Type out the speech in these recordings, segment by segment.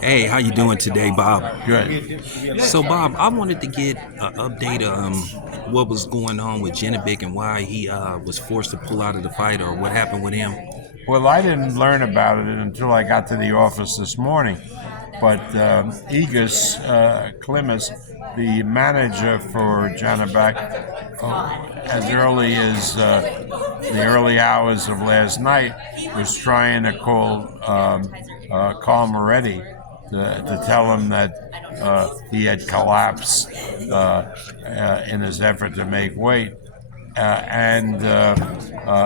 Hey, how you doing today, Bob? Good. So, Bob, I wanted to get an update what was going on with Janibek and why he was forced to pull out of the fight, or what happened with him. Well, I didn't learn about it until I got to the office this morning. But Aegis Klimas, the manager for Janibek, as early as the early hours of last night, was trying to call Carl Moretti to tell him that he had collapsed in his effort to make weight, and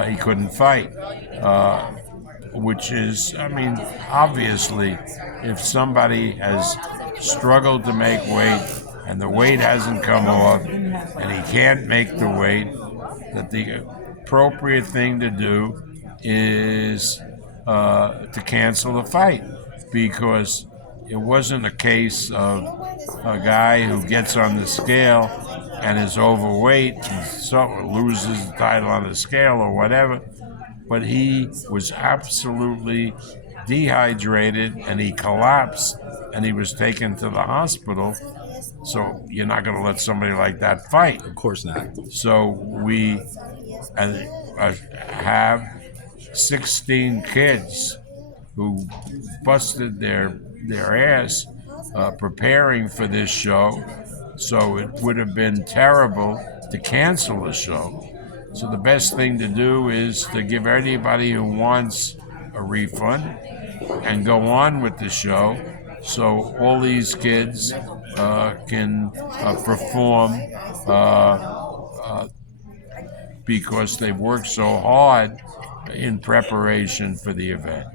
he couldn't fight. Which is, I mean, obviously, if somebody has struggled to make weight and the weight hasn't come off and he can't make the weight, that the appropriate thing to do is to cancel the fight, because it wasn't a case of a guy who gets on the scale and is overweight and so loses the title on the scale or whatever, but he was absolutely dehydrated and he collapsed and he was taken to the hospital. So you're not going to let somebody like that fight. Of course not. So we have 16 kids who busted their ass preparing for this show. So it would have been terrible to cancel the show. So the best thing to do is to give anybody who wants a refund and go on with the show, so all these kids can perform because they've worked so hard in preparation for the event.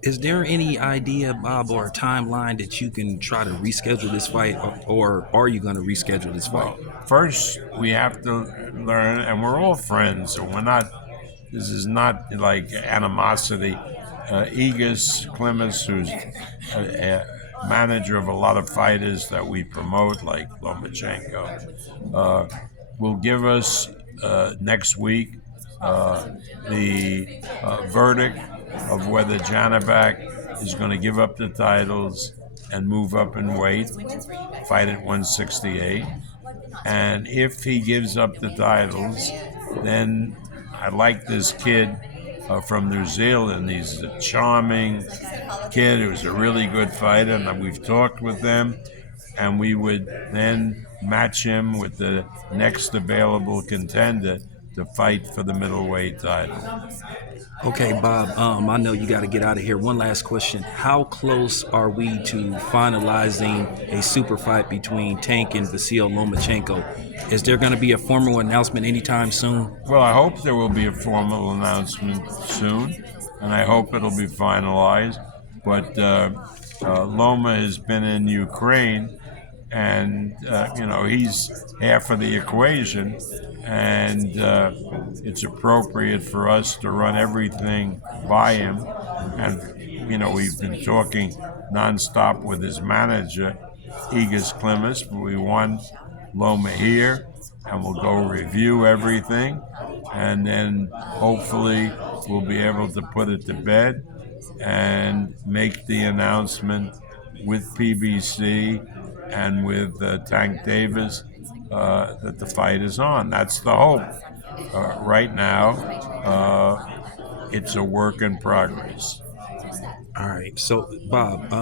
Is there any idea, Bob, or a timeline that you can try to reschedule this fight, or are you going to reschedule this fight? Well, first we have to learn, and we're all friends, so we're not. This is not like animosity. Aegis Klimas, who's a manager of a lot of fighters that we promote, like Lomachenko, will give us next week the verdict of whether Janibek is going to give up the titles and move up in weight, fight at 168. And if he gives up the titles, then I like this kid from New Zealand. He's a charming kid who's a really good fighter, and we've talked with them, and we would then match him with the next available contender to fight for the middleweight title. Okay, Bob, I know you got to get out of here. One last question. How close are we to finalizing a super fight between Tank and Vasil Lomachenko? Is there going to be a formal announcement anytime soon? Well, I hope there will be a formal announcement soon, and I hope it'll be finalized. But Loma has been in Ukraine, and he's half of the equation, and it's appropriate for us to run everything by him. And we've been talking nonstop with his manager, Aegis Klimas, but we want Loma here, and we'll go review everything, and then hopefully we'll be able to put it to bed and make the announcement with PBC and with Tank Davis that the fight is on. That's the hope. Right now, it's a work in progress. All right. So, Bob,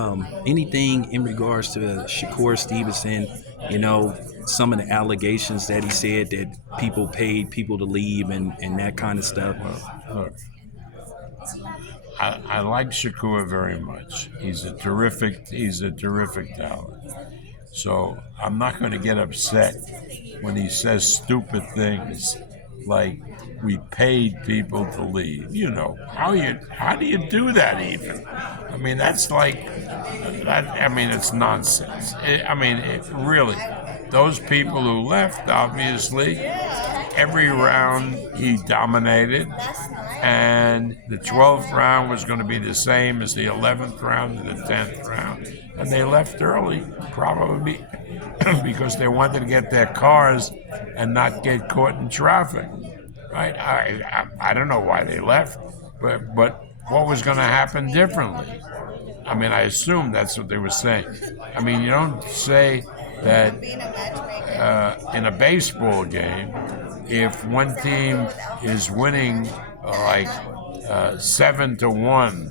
anything in regards to Shakur Stevenson? Some of the allegations that he said that people paid people to leave and that kind of stuff. I like Shakur very much. He's a terrific talent. So I'm not going to get upset when he says stupid things like we paid people to leave. How do you do that even? I mean, that's like that. I mean, it's nonsense. It really. Those people who left, obviously, every round he dominated, and the 12th round was going to be the same as the 11th round and the 10th round. And they left early, probably because they wanted to get their cars and not get caught in traffic. Right? I don't know why they left, but what was going to happen differently? I mean, I assume that's what they were saying. I mean, you don't say that in a baseball game, if one team is winning like 7-1,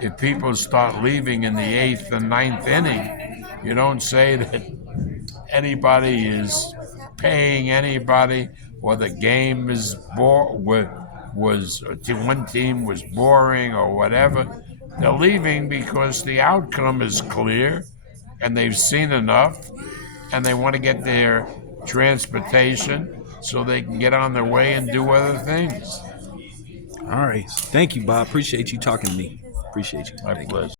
if people start leaving in the eighth and ninth inning, you don't say that anybody is paying anybody or the game is was one team was boring or whatever. They're leaving because the outcome is clear and they've seen enough and they want to get their transportation so they can get on their way and do other things. All right. Thank you, Bob. Appreciate you talking to me. Appreciate you. My Thank you. pleasure.